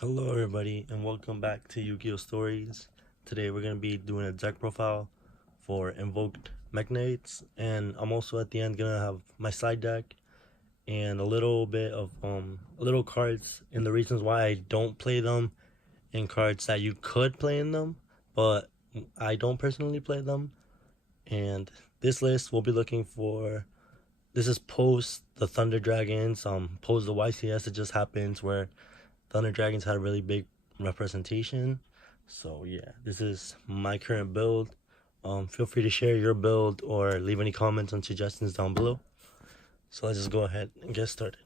Hello everybody and welcome back to YuGiOh Stories. Today we're going to be doing a deck profile for Invoked Mekk, and I'm also at the end going to have my side deck and a little bit of little cards and the reasons why I don't play them, and cards that you could play in them but I don't personally play them. And this list we'll be looking for, this is post the Thunder Dragons, post the YCS. It just happens where Thunder Dragons had a really big representation. So yeah, this is my current build. Feel free to share your build or leave any comments and suggestions down below. So let's just go ahead and get started.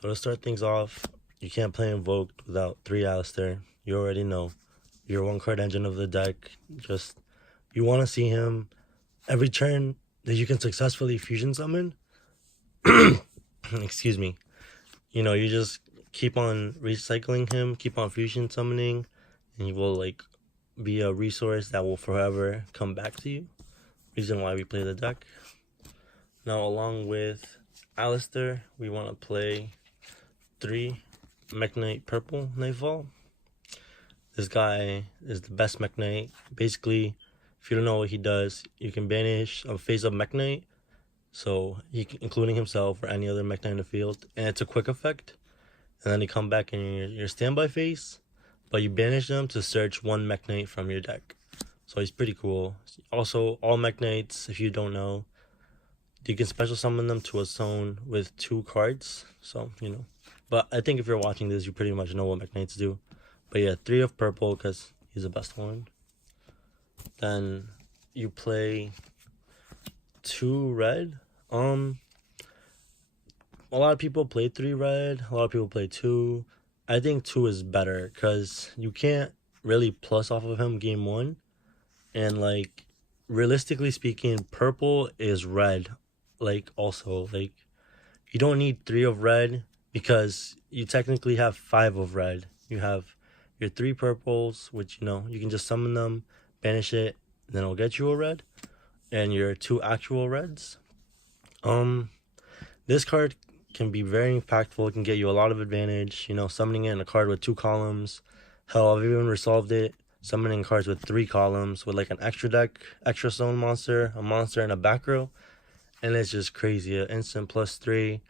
So to start things off, you can't play Invoked without 3 Alistair. You already know. Your 1-card engine of the deck. Just, you want to see him every turn that you can successfully fusion summon. Excuse me. You know, you just keep on recycling him, keep on fusion summoning, and he will like be a resource that will forever come back to you. Reason why we play the deck. Now along with Alistair, we want to play 3 Mekk Purple Nightfall. This guy is the best Mekk. Basically, if you don't know what he does, you can banish a face-up Mekk, so including himself or any other Mekk in the field, and it's a quick effect. And then you come back in your standby phase, but you banish them to search 1 Mekk from your deck. So he's pretty cool. Also, all Mekk, if you don't know, you can special summon them to a zone with 2 cards. So, you know. But I think if you're watching this, you pretty much know what Mekk do. But yeah, 3 of purple because he's the best one. Then you play 2 red. A lot of people play 3 red, a lot of people play 2. I think 2 is better because you can't really plus off of him game 1. And like, realistically speaking, purple is red. Like, also, like, you don't need 3 of red because you technically have 5 of red. You have your 3 purples, which, you know, you can just summon them, banish it, and then it'll get you a red. And your 2 actual reds. This card can be very impactful. It can get you a lot of advantage. You know, summoning it in a card with 2 columns. Hell, I've even resolved it summoning cards with 3 columns with like an extra deck, extra zone monster, a monster, and a back row. And it's just crazy. An instant +3.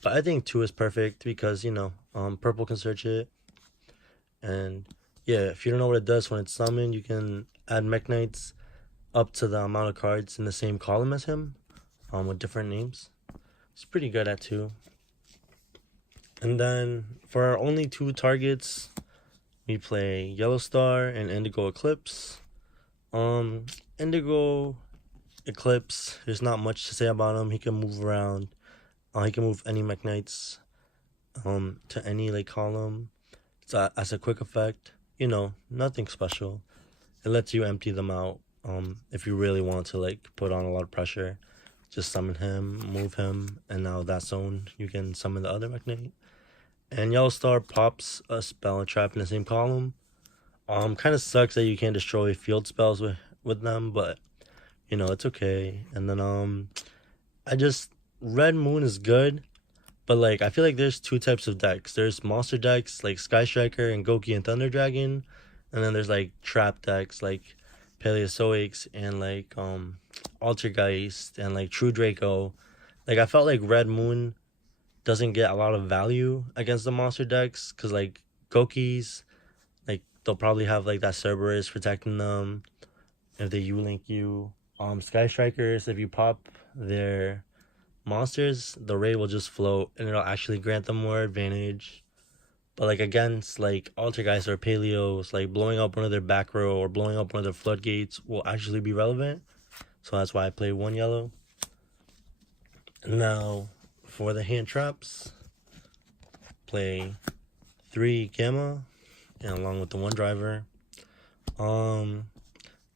But I think 2 is perfect because, you know, purple can search it. And yeah, if you don't know what it does when it's summoned, you can add Mekk up to the amount of cards in the same column as him, with different names. It's pretty good at 2. And then for our only 2 targets, we play Yellow Star and Indigo Eclipse. Indigo Eclipse, there's not much to say about him. He can move around. He can move any Mekk to any like column. So as a quick effect, you know, nothing special. It lets you empty them out. If you really want to like put on a lot of pressure, just summon him, move him, and now that zone you can summon the other Mekk. And Yellow Star pops a spell and trap in the same column. Kind of sucks that you can't destroy field spells with them, but you know, it's okay. And then Red Moon is good, but like I feel like there's 2 types of decks. There's monster decks like Sky Striker and Goki and Thunder Dragon, and then there's like trap decks like Paleozoics and like Altergeist and like True Draco. Like I felt like Red Moon doesn't get a lot of value against the monster decks because like Gokis, like they'll probably have like that Cerberus protecting them if they U-link you. Sky Strikers, if you pop their monsters, the ray will just float and it'll actually grant them more advantage. But like against like Altergeist or Paleos, like blowing up one of their back row or blowing up one of their floodgates will actually be relevant. So that's why I play 1 yellow. Now for the hand traps, play 3 Gamma and along with the 1 driver.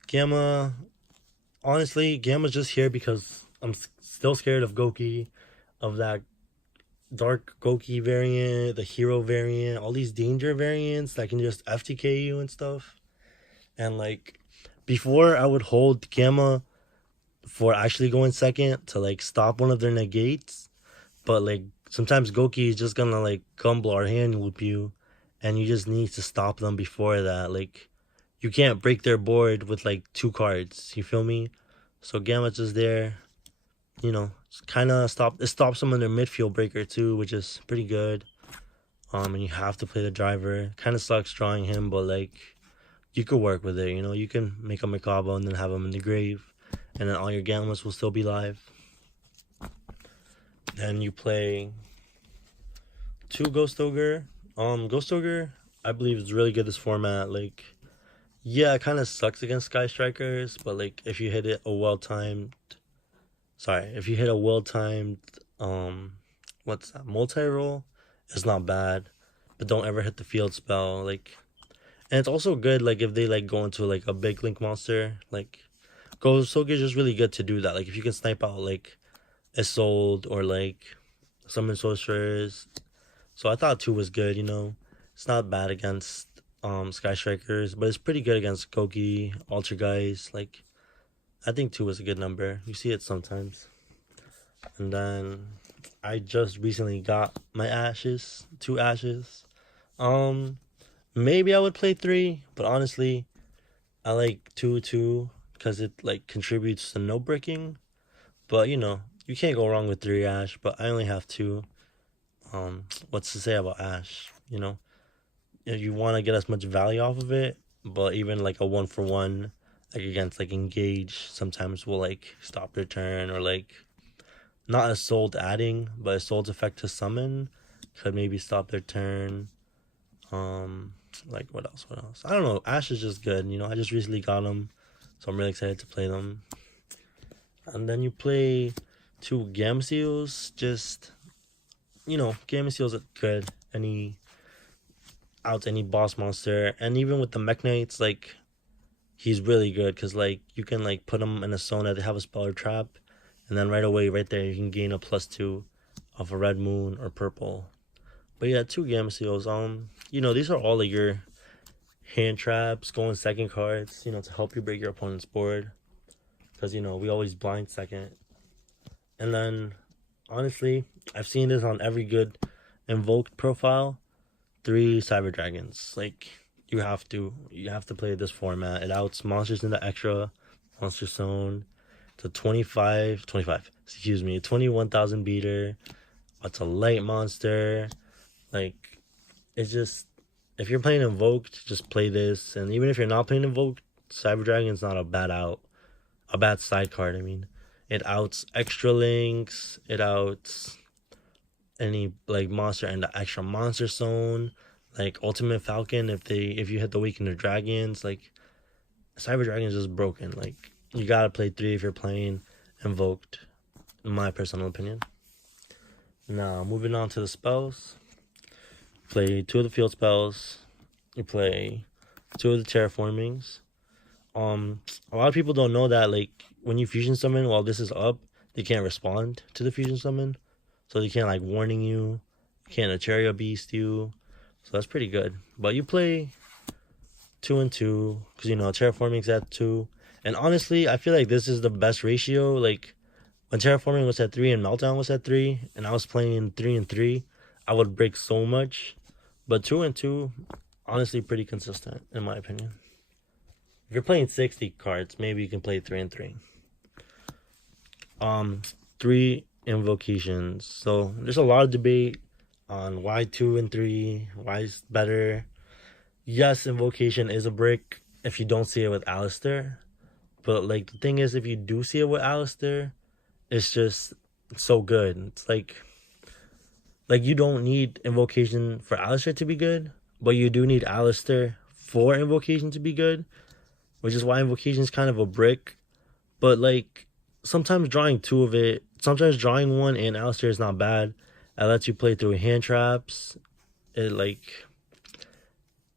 Gamma, honestly, Gamma's just here because I'm still scared of Goki, of that Dark Goki variant, the Hero variant, all these danger variants that can just FTK you and stuff. And like, before I would hold Gamma for actually going second to like stop one of their negates, but like sometimes Goki is just gonna like Gumball or hand loop you, and you just need to stop them before that. Like, you can't break their board with like 2 cards. You feel me? So Gamut's is there. You know, kind of it stops them in their midfield breaker too, which is pretty good. And you have to play the driver. Kind of sucks drawing him, but like you could work with it. You know, you can make a Merkaba and then have him in the grave, and then all your Gamuts will still be live. Then you play 2 Ghost Ogre. Ghost Ogre, I believe is really good this format. Like, yeah, it kind of sucks against Sky Strikers, but like if you hit it a if you hit a well-timed, what's that, multi-roll, it's not bad, but don't ever hit the field spell. Like, and it's also good like if they like go into like a big link monster. Like, Ghost Ogre is just really good to do that. Like if you can snipe out like Isolde or like Summon Sorcerers. So I thought 2 was good, you know. It's not bad against Sky Strikers, but it's pretty good against Koki, Altergeist. Like, I think 2 was a good number. You see it sometimes. And then I just recently got my ashes, 2 ashes. Maybe I would play 3, but honestly, I like 2 because it like contributes to no bricking. But you know, you can't go wrong with 3 ash. But I only have 2. What's to say about ash? You know, if you want to get as much value off of it, but even like a 1-for-1, like against like engage, sometimes will like stop their turn, or like not Assault adding, but Assault's effect to summon could maybe stop their turn. Like what else? I don't know. Ash is just good. You know, I just recently got them, so I'm really excited to play them. And then you play 2 Gamseals. Just, you know, Gamseals are good. Any boss monster, and even with the Mekk Knights, like he's really good because like you can like put him in a zone that they have a spell or trap, and then right away, right there, you can gain a +2 off a red moon or purple. But yeah, 2 Gamseals. You know, these are all like your hand traps, going second cards, you know, to help you break your opponent's board. Because, you know, we always blind second. And then, honestly, I've seen this on every good Invoked profile. 3 Cyber Dragons. Like, you have to play this format. It outs monsters in the extra monster zone. It's a 21,000 beater. It's a light monster. Like, it's just, if you're playing Invoked, just play this. And even if you're not playing Invoked, Cyber Dragon's not a bad side card. I mean, it outs extra links. It outs any like monster in the extra monster zone. Like Ultimate Falcon, if you hit the Weakener Dragons, like Cyber Dragon is just broken. Like, you gotta play 3 if you're playing Invoked, in my personal opinion. Now, moving on to the spells. Play 2 of the field spells. You play 2 of the terraformings. A lot of people don't know that like when you fusion summon while this is up, they can't respond to the fusion summon. So they can't like warning you, can't Acheria Beast you. So that's pretty good. But you play 2 and 2, because you know terraforming's at 2. And honestly, I feel like this is the best ratio. Like when terraforming was at 3 and Meltdown was at 3, and I was playing 3 and 3, I would break so much. But 2 and 2, honestly, pretty consistent in my opinion. If you're playing 60 cards, maybe you can play 3 and 3. 3 invocations. So there's a lot of debate on why 2 and 3, why is better. Yes, invocation is a brick if you don't see it with Alistair. But like the thing is, if you do see it with Alistair, it's just so good. It's like you don't need invocation for Alistair to be good, but you do need Alistair for invocation to be good, which is why invocation is kind of a brick. But like sometimes drawing 2 of it, sometimes drawing 1 and Alistair is not bad. It lets you play through hand traps. It like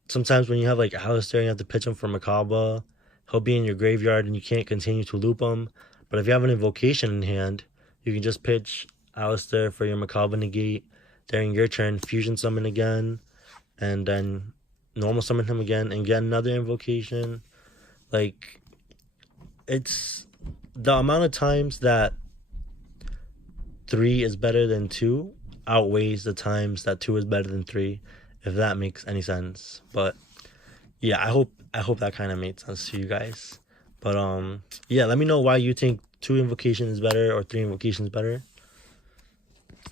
sometimes when you have like Alistair, you have to pitch him for Merkaba. He'll be in your graveyard and you can't continue to loop him. But if you have an invocation in hand, you can just pitch Alistair for your Merkaba negate. During your turn, fusion summon again, and then normal summon him again and get another invocation. Like, it's the amount of times that 3 is better than 2 outweighs the times that 2 is better than 3, if that makes any sense. But yeah, I hope that kind of made sense to you guys. But yeah, let me know why you think 2 invocations is better or 3 invocations better.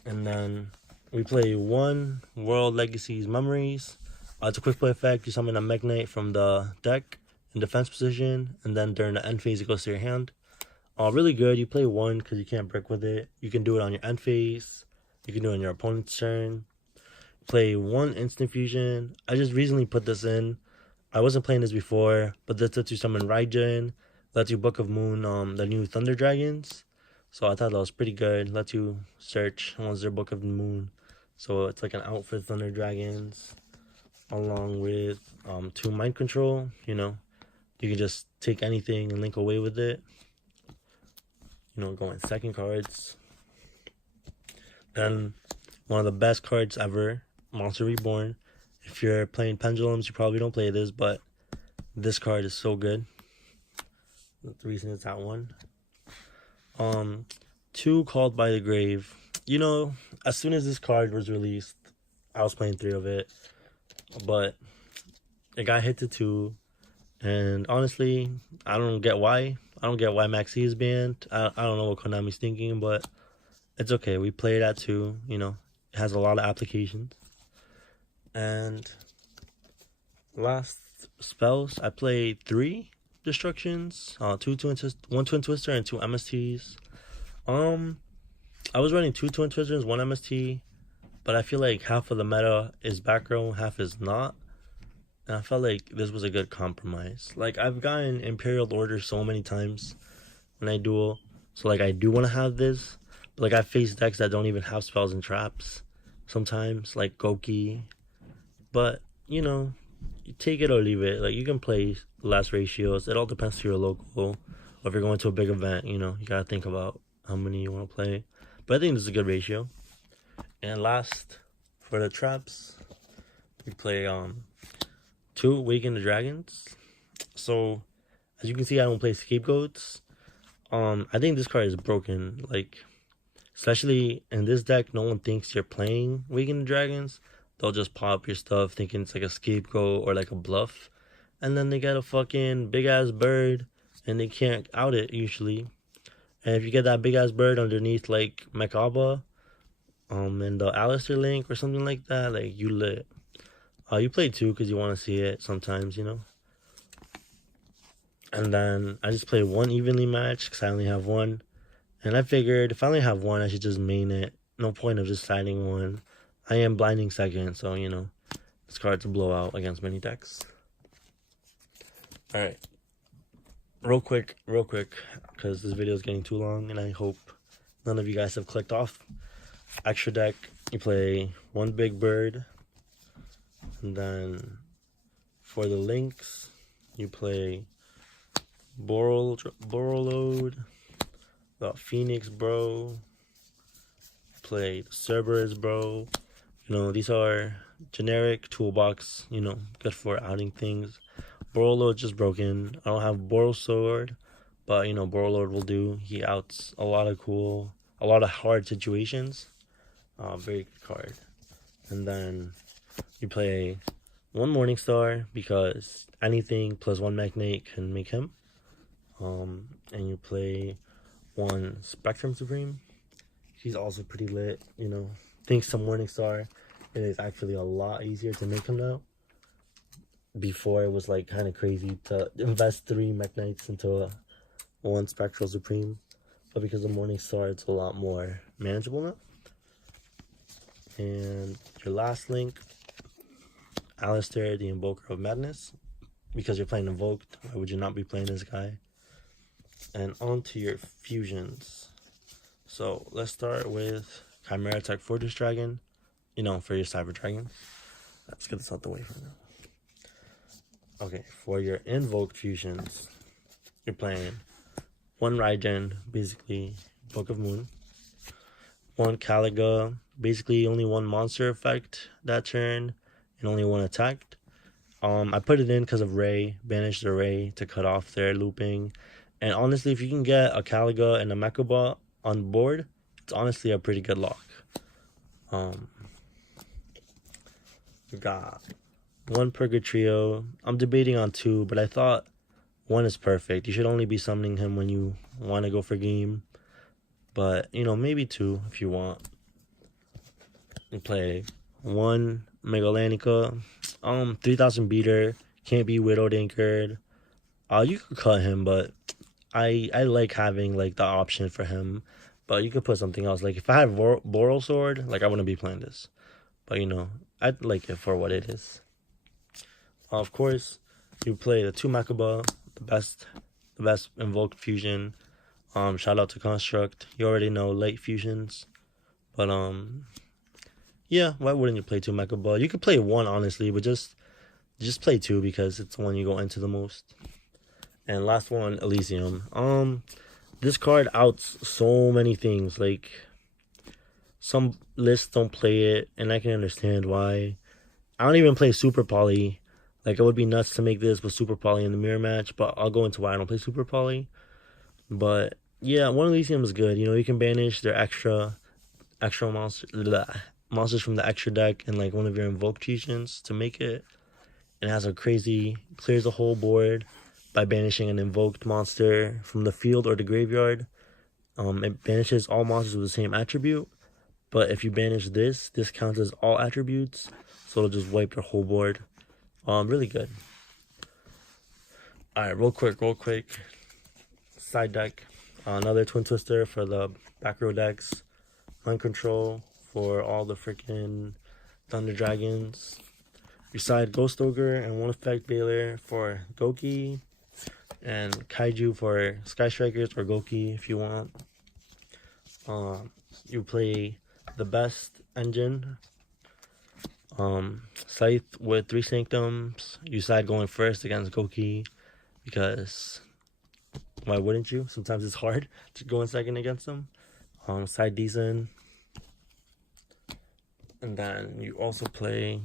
And then we play 1 World Legacies Memories. It's a quick play effect. You summon a Mekk Knight from the deck in defense position, and then during the end phase it goes to your hand. Really good. You play 1 because you can't brick with it. You can do it on your end phase. You can do it on your opponent's turn. Play 1 instant fusion. I just recently put this in. I wasn't playing this before, but this lets you summon Raijin, lets you Book of Moon, the new Thunder Dragons. So I thought that was pretty good. Lets you search once their Book of the Moon. So it's like an out for Thunder Dragons, along with 2 Mind Control. You know, you can just take anything and link away with it. You know, go in second cards. Then one of the best cards ever, Monster Reborn. If you're playing Pendulums, you probably don't play this, but this card is so good. The reason is that one. 2 Called by the Grave. You know, as soon as this card was released, I was playing 3 of it, but it got hit to 2, and honestly, I don't get why. I don't get why Maxi is banned. I don't know what Konami's thinking, but it's okay. We play it at 2. You know, it has a lot of applications. And last spells, I played 3 Destructions, 1 Twin Twister, and 2 MSTs. I was running 2 Twin Twisters, 1 MST, but I feel like half of the meta is back row, half is not. And I felt like this was a good compromise. Like, I've gotten Imperial Order so many times when I duel, so like I do want to have this, but like I face decks that don't even have spells and traps sometimes, like Goki. But, you know, you take it or leave it. Like, you can play less ratios. It all depends to your local. Or if you're going to a big event, you know, you got to think about how many you want to play. But I think this is a good ratio. And last, for the traps, we play 2 Awaken the Dragons. So, as you can see, I don't play Scapegoats. I think this card is broken. Like, especially in this deck, no one thinks you're playing Awaken the Dragons. They'll just pop your stuff thinking it's like a scapegoat or like a bluff. And then they get a fucking big ass bird and they can't out it usually. And if you get that big ass bird underneath like Mekk and the Alistair link or something like that, like you lit. You play 2 because you want to see it sometimes, you know. And then I just play 1 evenly matched because I only have 1. And I figured if I only have 1, I should just main it. No point of just siding 1. I am blinding second, so, you know, this card's a blowout against many decks. Alright. Real quick, because this video is getting too long, and I hope none of you guys have clicked off. Extra deck, you play 1 big bird. And then, for the links, you play Borreload, the Phoenix Bro, play the Cerberus Bro. You know, these are generic toolbox, you know, good for outing things. Borreload just broken. I don't have Boral Sword, but, you know, Borreload will do. He outs a lot of hard situations. Very good card. And then you play 1 Morningstar because anything plus 1 Mekk Knight can make him. And you play 1 Spectrum Supreme. He's also pretty lit, you know. Thanks to Morningstar, it is actually a lot easier to make him now. Before, it was like kind of crazy to invest 3 Mekk Knights into 1 Spectral Supreme. But because of Morningstar, it's a lot more manageable now. And your last link, Alistair, the Invoker of Madness. Because you're playing Invoked, why would you not be playing this guy? And on to your fusions. So let's start with Chimera Tech Fortress Dragon, you know, for your Cyber Dragon. Let's get this out the way for now. Okay, for your Invoked fusions, you're playing 1 Raijin, basically Book of Moon, 1 Caliga, basically only 1 monster effect that turn, and only 1 attacked. I put it in because of Ray, banished the Ray to cut off their looping. And honestly, if you can get a Caliga and a Mekk on board, it's honestly a pretty good lock. We got one Purgatrio. I'm debating on two, but I thought one is perfect. You should only be summoning him when you want to go for game. But, you know, maybe two if you want. And play one Megalanica. 3000 beater. Can't be widowed anchored. You could cut him, but I like having like the option for him. But you could put something else. Like if I had Boral Sword, like I wouldn't be playing this. But you know, I'd like it for what it is. Of course, you play the two Makaba, the best invoked fusion. Shout out to Construct. You already know late fusions. But yeah, why wouldn't you play two Makaba? You could play one honestly, but just play two because it's the one you go into the most. And last one, Elysium. This card outs so many things. Like some lists don't play it, and I can understand why. I don't even play Super Poly. Like it would be nuts to make this with Super Poly in the mirror match, but I'll go into why I don't play Super Poly. But yeah, one Elysium is good. You know, you can banish their extra monsters from the extra deck and like one of your invoked fusions to make it. It has a crazy clears the whole board by banishing an invoked monster from the field or the graveyard. It banishes all monsters with the same attribute, but if you banish this counts as all attributes, so it'll just wipe your whole board. Really good. Alright, real quick. Side deck. Another Twin Twister for the back row decks. Mind Control for all the freaking Thunder Dragons. Your side Ghost Ogre and one effect Baylor for Goki. And Kaiju for Sky Strikers or Goki if you want. You play the best engine. Scythe with 3 Sanctums. You side going first against Goki because why wouldn't you? Sometimes it's hard to go in second against them. Side decent. And then you also play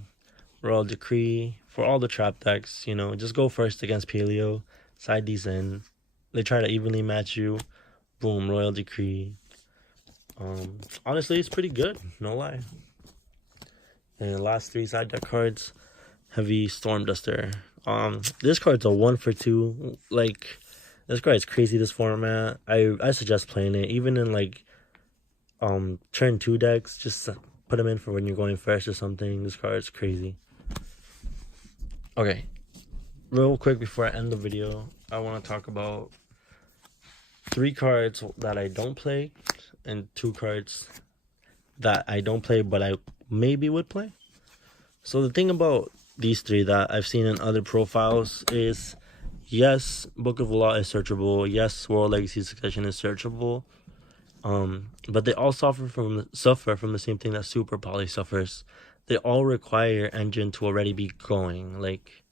Royal Decree for all the trap decks. You know, just go first against Paleo. Side decent. They try to evenly match you. Boom, Royal Decree. Honestly, it's pretty good. No lie. And the last 3 side deck cards. Heavy Storm Duster. This card's a 1 for 2. Like, this card is crazy. This format. I suggest playing it even in like turn 2 decks. Just put them in for when you're going first or something. This card is crazy. Okay, real quick before I end the video, I want to talk about 3 cards that I don't play and 2 cards that I don't play but I maybe would play. So the thing about these 3 that I've seen in other profiles is, yes, Book of Law is searchable. Yes, World Legacy Succession is searchable. But they all suffer from the same thing that Super Poly suffers. They all require engine to already be going. Like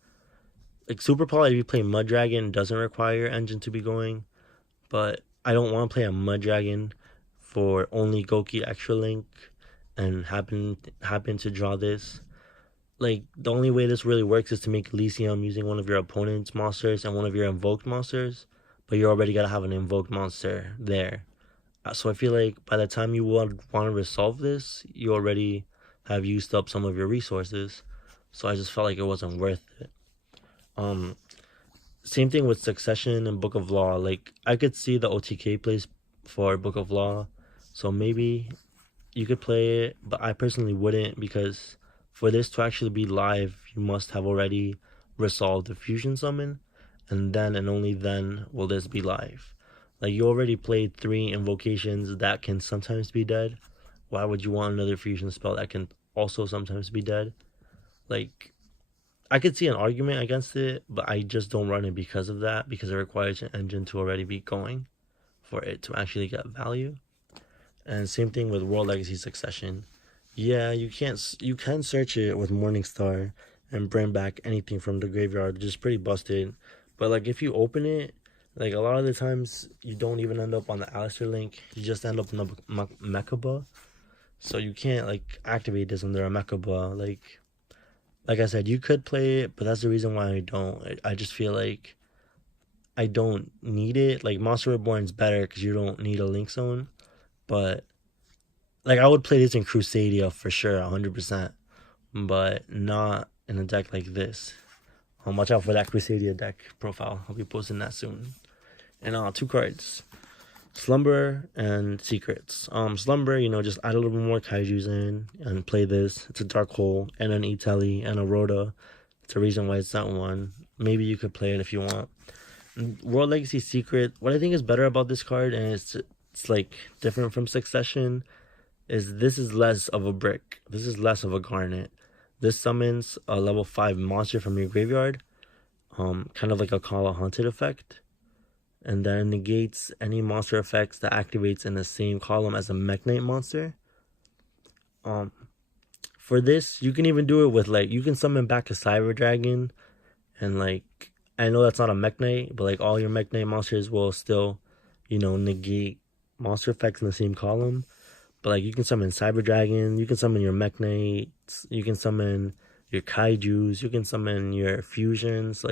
Super Poly, if you play Mud Dragon, doesn't require engine to be going. But I don't want to play a Mud Dragon for only Goki Extra Link and happen to draw this. Like the only way this really works is to make Elysium using one of your opponent's monsters and one of your invoked monsters, but you already gotta have an invoked monster there. So I feel like by the time you want to resolve this, you already have used up some of your resources. So I just felt like it wasn't worth it. Same thing with Succession and Book of Law. Like I could see the OTK plays for Book of Law, so maybe you could play it, but I personally wouldn't, because for this to actually be live, you must have already resolved the fusion summon, and then and only then will this be live. Like you already played 3 invocations that can sometimes be dead. Why would you want another fusion spell that can also sometimes be dead? Like, I could see an argument against it, but I just don't run it because of that, because it requires an engine to already be going for it to actually get value. And same thing with World Legacy Succession. Yeah, you can search it with Morningstar and bring back anything from the graveyard, which is pretty busted. But like if you open it, like a lot of the times you don't even end up on the Alistair link. You just end up in the Mekaba. So you can't like activate this under a Mekaba. Like I said, you could play it, but that's the reason why I don't. I just feel like I don't need it. Like Monster Reborn's better because you don't need a link zone. But like I would play this in Crusadia for sure, 100%. but not in a deck like this. Watch out for that Crusadia deck profile. I'll be posting that soon. And 2 cards. Slumber and Secrets. Slumber, just add a little bit more kaijus in and play this. It's a Dark Hole and an E-Telly and a Rhoda. It's a reason why it's that one. Maybe you could play it if you want. World Legacy Secret. What I think is better about this card, and it's like different from Succession, is this is less of a brick. This is less of a garnet. This summons a level 5 monster from your graveyard. Kind of like a Call of Haunted effect. And then negates any monster effects that activates in the same column as a Mekk Knight monster. For this, you can even do it with you can summon back a Cyber Dragon, and I know that's not a Mekk Knight, but all your Mekk Knight monsters will still, negate monster effects in the same column. But you can summon Cyber Dragon, you can summon your Mekk Knights, you can summon your Kaijus, you can summon your fusions.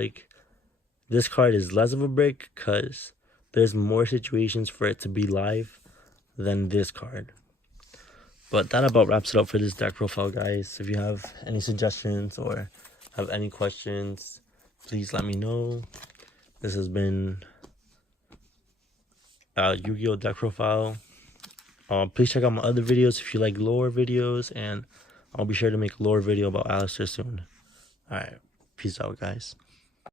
This card is less of a break because there's more situations for it to be live than this card. But that about wraps it up for this deck profile, guys. If you have any suggestions or have any questions, please let me know. This has been YuGiOh deck profile. Please check out my other videos if you like lore videos, and I'll be sure to make a lore video about Alistair soon. Alright, peace out, guys.